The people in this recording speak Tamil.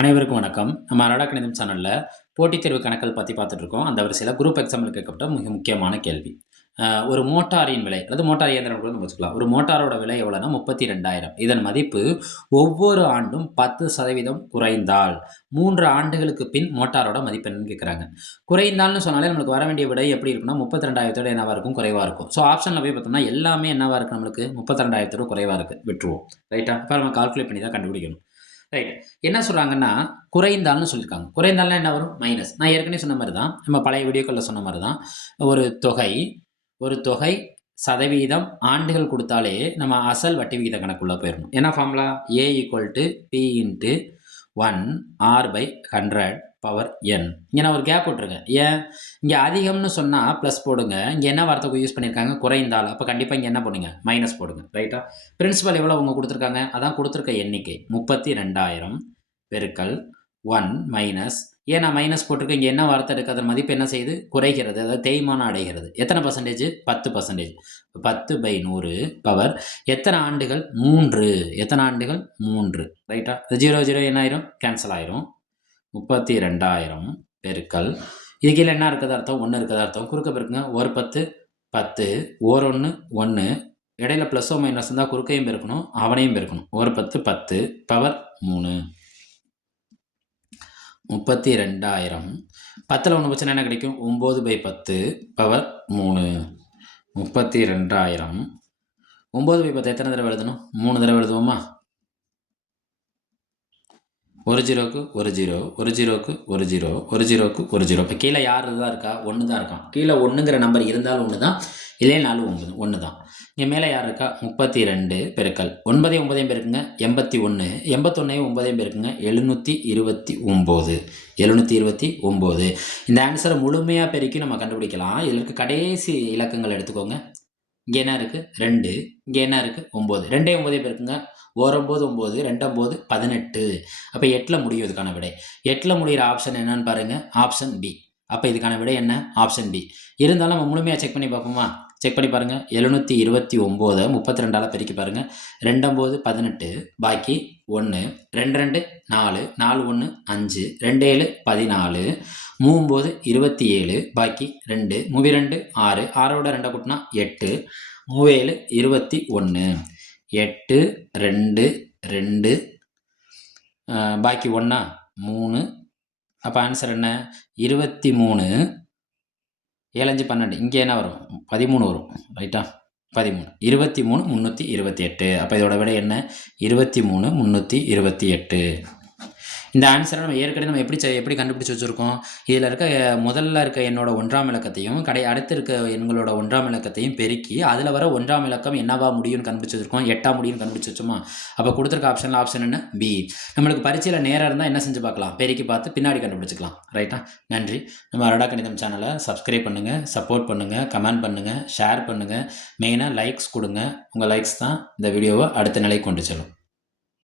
அனைவருக்கும் வணக்கம். நம்ம அரடா கணிதம் சேனலில் போட்டித் தேர்வு கணக்கல் பற்றி பார்த்துட்ருக்கோம் அந்த அந்த வரிசையில் குரூப் எக்ஸாம்பிள் கேட்கப்பட்ட மிக முக்கியமான கேள்வி. ஒரு மோட்டாரின் விலை அதாவது மோட்டார் இயந்திரம் கூட நம்ம வச்சுக்கலாம். ஒரு மோட்டாரோட விலை எவ்வளோனா முப்பத்தி ரெண்டாயிரம் இதன் மதிப்பு ஒவ்வொரு ஆண்டும் பத்து சதவீதம் குறைந்தால் மூன்று ஆண்டுகளுக்கு பின் மோட்டாரோட மதிப்பெண் கேட்குறாங்க குறைந்தால்னு சொன்னாலே நம்மளுக்கு வர வேண்டிய விடை எப்படி இருக்குன்னா முப்பத்தி ரெண்டாயிரத்தோட என்னவாக இருக்கும்? குறைவாக இருக்கும். ஸோ ஆப்ஷனில் போய் பார்த்தோம்னா எல்லாமே என்னவாக இருக்குது நம்மளுக்கு? முப்பத்தி ரெண்டாயிரத்தோட குறைவாக இருக்குது விட்டுருவோம். ரைட்டா இப்போ நம்ம கால்குலேட் பண்ணி தான் கண்டுபிடிக்கணும். ரைட் என்ன சொல்கிறாங்கன்னா குறைந்தால்னு சொல்லியிருக்காங்க குறைந்தால்னா என்ன வரும்? மைனஸ் நான் ஏற்கனவே சொன்ன மாதிரி தான் நம்ம பழைய வீடியோக்களில் சொன்ன மாதிரி தான் ஒரு தொகை ஒரு தொகை சதவீதம் ஆண்டுகள் கொடுத்தாலே நம்ம அசல் வட்டி விகித கணக்குள்ளே போயிடணும் என்ன formula A equal to B into one R by hundred power N. இங்கே நான் ஒரு கேப் விட்ருக்கேன் ஏன்? இங்கே அதிகம்னு சொன்னால் ப்ளஸ் போடுங்க. இங்கே என்ன வார்த்தை யூஸ் பண்ணியிருக்காங்க குறைந்தால். அப்போ கண்டிப்பாக இங்கே என்ன பண்ணுங்க மைனஸ் போடுங்க. ரைட்டா பிரின்சிபல் எவ்வளோ அவங்க கொடுத்துருக்காங்க? அதான் கொடுத்துருக்க எண்ணிக்கை. முப்பத்தி ரெண்டாயிரம் பெருக்கல் ஒன் மைனஸ் ஏன் நான் மைனஸ் போட்டிருக்கேன் இங்கே என்ன வார்த்தை இருக்குது அதன் மதிப்பு என்ன செய்யுது? குறைகிறது. அதாவது தேய்மானம் அடைகிறது. எத்தனை பர்சன்டேஜ் பத்து பர்சன்டேஜ் பத்து பை நூறு பவர் எத்தனை ஆண்டுகள்? மூன்று. எத்தனை ஆண்டுகள்? மூன்று. ரைட்டா ஜீரோ ஜீரோ என்ன ஆயிரும்? கேன்சல் ஆயிரும். முப்பத்தி ரெண்டாயிரம் பெருக்கல். இது கீழே என்ன இருக்குது அர்த்தம்? ஒன்று இருக்குது அர்த்தம். குறுக்க பெருக்குங்க. ஒரு பத்து பத்து. ஓர் ஒன்று ஒன்று இடையில ப்ளஸ்ஸோ மைனஸ் இருந்தால் குறுக்கையும் பெருக்கணும் அவனையும் பெருக்கணும். ஒரு பத்து பத்து பவர் மூணு. முப்பத்தி ரெண்டாயிரம் பத்தில் ஒன்று பிரச்சனை என்ன கிடைக்கும்? ஒம்பது பை பத்து பவர் மூணு. முப்பத்தி ரெண்டாயிரம் ஒம்பது பை பத்து எத்தனை தடவை எழுதணும்? மூணு தடவை எழுதுவோமா? ஒரு ஜீரோக்கு ஒரு ஜீரோ ஒரு ஜீரோக்கு ஒரு ஜீரோ ஒரு ஜீரோக்கு ஒரு ஜீரோ. இப்போ கீழே யார் தான் இருக்கா? ஒன்று தான் இருக்கான். கீழே ஒன்றுங்கிற நம்பர் இருந்தாலும் ஒன்று தான் இல்லையே நாலு ஒன்பது ஒன்று தான் இங்கே மேலே யார் இருக்கா? முப்பத்தி ரெண்டு பெருக்கல். ஒன்பதையும் ஒன்பதையும் பெருக்குங்க எண்பத்தி ஒன்று எண்பத்தொன்னையும் ஒன்பதையும் பெருக்குங்க எழுநூற்றி இருபத்தி ஒம்பது. எழுநூற்றி இருபத்தி ஒம்பது. இந்த ஆன்சரை முழுமையாக பெருக்கி நம்ம கண்டுபிடிக்கலாம். இதில் இருக்க கடைசி இலக்கங்கள் எடுத்துக்கோங்க. இங்கே என்ன இருக்குது ரெண்டு. இங்கே என்ன இருக்குது ஒம்பது. ரெண்டே ஒம்பதே பேருக்குங்க ஓரொம்பது ஒம்பது ரெண்டொம்பது பதினெட்டு. அப்போ எட்டில் முடியும் இதுக்கான விடை. எட்டில் முடிகிற ஆப்ஷன் என்னன்னு பாருங்கள் ஆப்ஷன் பி அப்போ இதுக்கான விடை என்ன? ஆப்ஷன் பி இருந்தாலும் நம்ம முழுமையாக செக் பண்ணி பார்ப்போமா? செக் பண்ணி பாருங்கள் எழுநூற்றி இருபத்தி ஒம்போதை முப்பத்தி ரெண்டால் பெருக்கி பாருங்கள் ரெண்டொம்போது பதினெட்டு பாக்கி ஒன்று ரெண்டு ரெண்டு நாலு நாலு ஒன்று அஞ்சு ரெண்டு ஏழு பதினாலு மூம்போது இருபத்தி ஏழு பாக்கி ரெண்டு மூவி ரெண்டு ஆறு ஆறோட ரெண்டை கூட்டினா எட்டு மூவேழு இருபத்தி ஒன்று எட்டு ரெண்டு ரெண்டு பாக்கி ஒன்றா மூணு அப்போ ஆன்சர் என்ன? இருபத்தி மூணு ஏழஞ்சு பன்னெண்டு. இங்கே என்ன வரும்? பதிமூணு வரும். ரைட்டா பதிமூணு. இருபத்தி மூணு முந்நூற்றி இருபத்தி எட்டு. அப்போ இதோட விட என்ன? இருபத்தி மூணு முந்நூற்றி இருபத்தி எட்டு. இந்த ஆன்சரை நம்ம ஏற்கனவே நம்ம எப்படி எப்படி கண்டுபிடிச்சி வச்சுருக்கோம்? இதில் இருக்க முதல்ல இருக்க என்னோட ஒன்றாம் இலக்கத்தையும் கடை அடுத்து இருக்க எங்களோட ஒன்றாம் இலக்கத்தையும் பெருக்கி அதில் வர ஒன்றாம் இலக்கம் என்னவா முடியும்னு கண்டுபிடிச்சி வச்சுருக்கோம்? எட்டா முடியும்னு கண்டுபிடிச்சி வச்சோமா? அப்போ கொடுத்துருக்க ஆப்ஷனில் ஆப்ஷன் என்ன? பி நம்மளுக்கு பரீட்சையில் நேராக இருந்தால் என்ன செஞ்சு பார்க்கலாம்? பெருக்கி பார்த்து பின்னாடி கண்டுபிடிச்சிக்கலாம். ரைட்டா நன்றி. நம்ம அரடா கணிதம் சேனலை சப்ஸ்கிரைப் பண்ணுங்கள் சப்போர்ட் பண்ணுங்கள் கமெண்ட் பண்ணுங்கள் ஷேர் பண்ணுங்கள் மெயினாக லைக்ஸ் கொடுங்க. உங்கள் லைக்ஸ் தான் இந்த வீடியோவை அடுத்த நிலைக்கு கொண்டு செல்லும்.